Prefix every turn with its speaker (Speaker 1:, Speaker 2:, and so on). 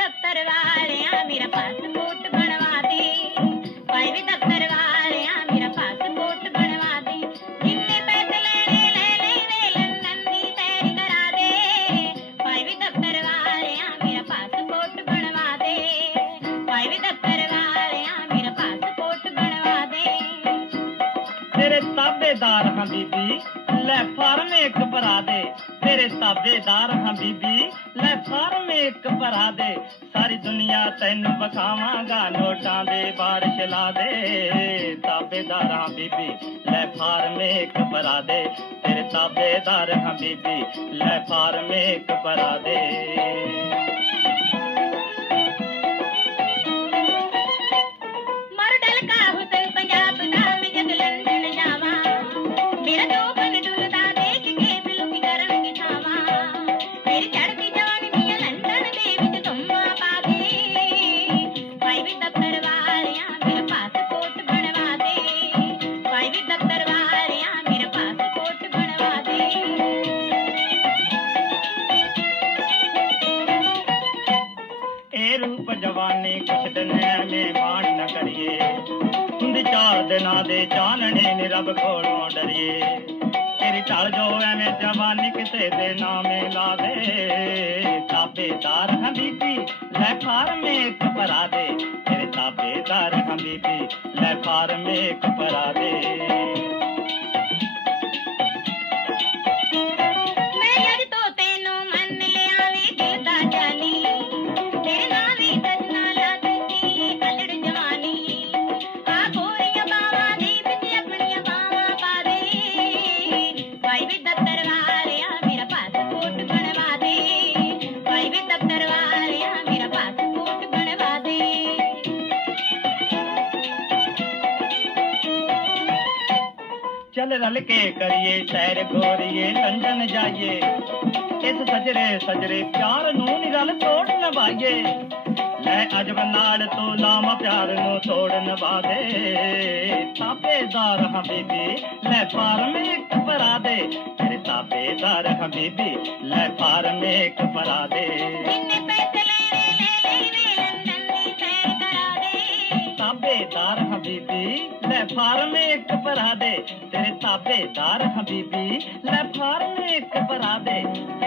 Speaker 1: दफ्तर वाले
Speaker 2: मेरा पासपोर्ट ताबेदार हाँ बीबी, ले फार्म एक भरा दे। तेरे ताबेदार हाँ बीबी, ले फार्म एक भरा दे। सारी दुनिया तेन बखावागा, नोटा दे बारिश ला दे। ताबेदार हाँ बीबी, ले फार्म एक भरा दे। तेरे ताबेदार हाँ बीबी, ले फार्म एक भरा
Speaker 1: दे। ਰੂਪ ਜਵਾਨੀ ਕੁਛ ਦਿਨ ਐਵੇਂ ਮਾਣ ਨਾ ਕਰੀਏ। ਹੁੰਦੀ ਚਾਰ ਦਿਨਾਂ ਦੇ ਚਾਨਣੇ ਨੇ ਰੱਬ ਕੋਲੋਂ ਡਰੀਏ। ਤੇਰੀ ਢਲ ਜੋ ਐਵੇਂ ਜਵਾਨੀ ਕਿਸੇ ਦੇ ਨਾਮੇ ਲਾ ਦੇ। ਤਾਬੇਦਾਰ ਹਾਂ ਲੈ ਫਾਰਮ ਇੱਕ ਭਰਾ ਦੇ। ਤੇਰੇ ਤਾਬੇਦਾਰ ਹਾਂ ਲੈ ਫਾਰਮ ਇੱਕ ਭਰਾ ਦੇ। ਚੱਲ ਰਲ ਕੇ ਕਰੀਏ ਸੈਰ ਗੋਰੀਏ ਲੰਡਨ ਜਾਈਏ ਇਸ ਸਜਰੇ ਸਜਰੇ ਪਿਆਰ ਨੂੰ ਨੀ ਰਲ ਤੋੜ ਨਵਾਈਏ ਲੈ ਅਜਬ ਨਾਲ ਤੂੰ ਲਾਮ ਪਿਆਰ ਨੂੰ ਤੋੜ ਨਵਾ ਦੇ ਤਾਬੇਦਾਰ ਹਾਂ ਬੀਬੀ ਲੈ ਫਾਰਮ ਇੱਕ ਭਰਾ ਦੇ ਤੇਰੇ ਤਾਬੇਦਾਰ ਹਾਂ ਬੀਬੀ ਲੈ ਫਾਰਮ ਇੱਕ ਭਰਾ ਦੇ ताबेदार हबीबी, ले फार्म एक भरा दे तेरे ताबेदार हबीबी, ले फार्म एक भरा दे